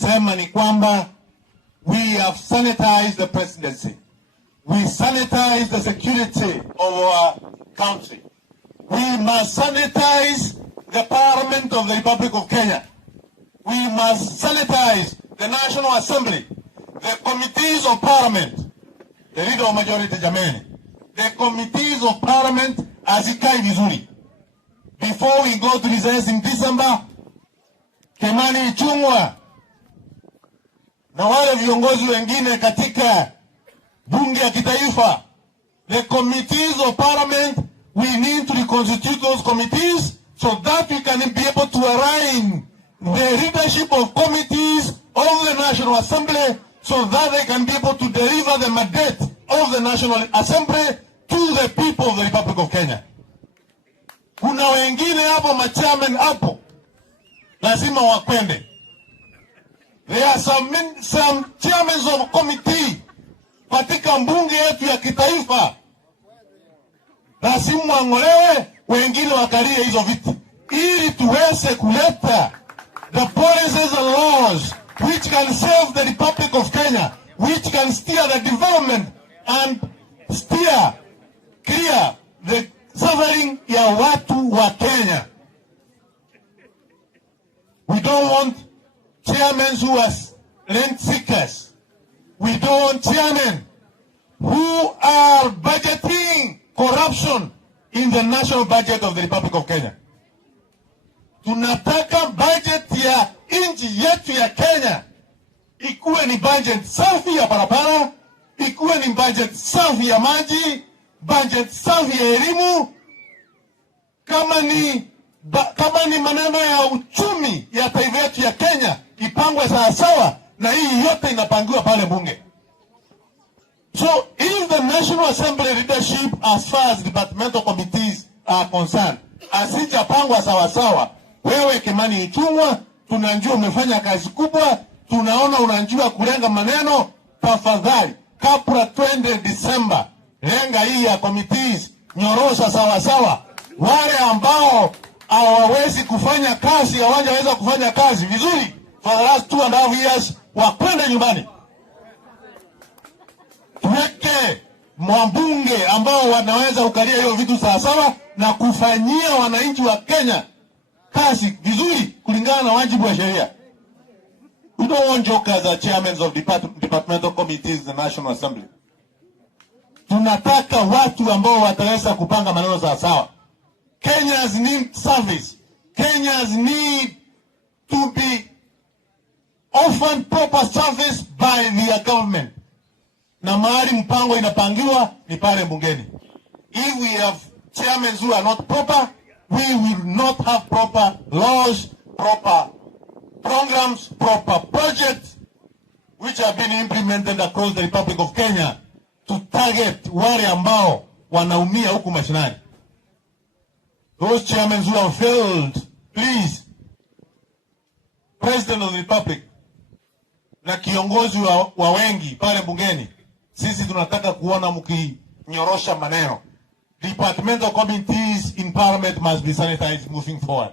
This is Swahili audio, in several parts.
sema ni kwamba we have sanitized the presidency. We sanitize the security of our country. We must sanitize the Parliament of the Republic of Kenya. We must sanitize the National Assembly, the committees of Parliament, the leader of majority jameni, the committees of Parliament azikai vizuri. Before we go to recess in December, Kimani Ichung'wa na wale viongozi wengine katika bunge ya kitaifa, the committees of Parliament, we need to reconstitute those committees so that we can be able to align the leadership of committees of the National Assembly so that they can be able to deliver the mandate of the National Assembly to the people of the Republic of Kenya. Kuna wengine hapo machairman hapo lazima wakwende. There are some chairmen of committee katika mbunge yetu ya kitaifa lazima wangolewe, wengine wakalie hizo viti ili tuweze kuleta the policies and laws which can save the Republic of Kenya, which can steer the development and steer clear the suffering ya watu wa Kenya. We don't want chairmen who are rent seekers. We don't want chairmen who are budgeting corruption in the national budget of the Republic of Kenya. Tunataka budget ya nchi yetu ya Kenya ikuwe ni budget safi ya barabara, ikuwe ni budget safi ya maji, budget safi ya elimu. Kama ni maneno ya uchumi ya taifa yetu ya Kenya ipangwe sawa sawa, na hii yote inapangiwa pale bunge. So if the National Assembly leadership as far as departmental committees are concerned, asijapangwa sawa sawa, wewe Kimani Ichung'wa, tunajua umefanya kazi kubwa, tunaona unajua kulenga maneno, tafadhali kabla 20 December lenga hii ya committees, nyorosha sawa sawa. Wale ambao hawawezi kufanya kazi, hawajaweza kufanya kazi vizuri for the last 2.5 years, wakwende nyumbani. Tuweke mwambunge ambao wanaweza kukalia hiyo vitu sawa sawa na kufanyia wananchi wa Kenya kazi vizuri kulingana na wajibu wa sheria. We don't want jokers as chairmen of departmental committees in the National Assembly. Tunataka watu ambao wataweza kupanga maneno sawa sawa. Kenyans need service. Kenyans need to be offered proper service by their government. Na mahali mpango inapangiwa ni pale bungeni. If we have chairmen who are not proper, we will not have proper laws, proper programs, proper projects which have been implemented across the Republic of Kenya to target wale ambao wanaumia huku mashinani. Those chairmen who have failed, please, President of the Republic na kiongozi wa wengi pale bungeni, sisi tunataka kuona mkinyorosha maneno. Departmental committees in Parliament must be sanitized moving forward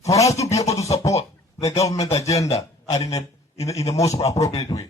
for us to be able to support the government agenda and in the most appropriate way.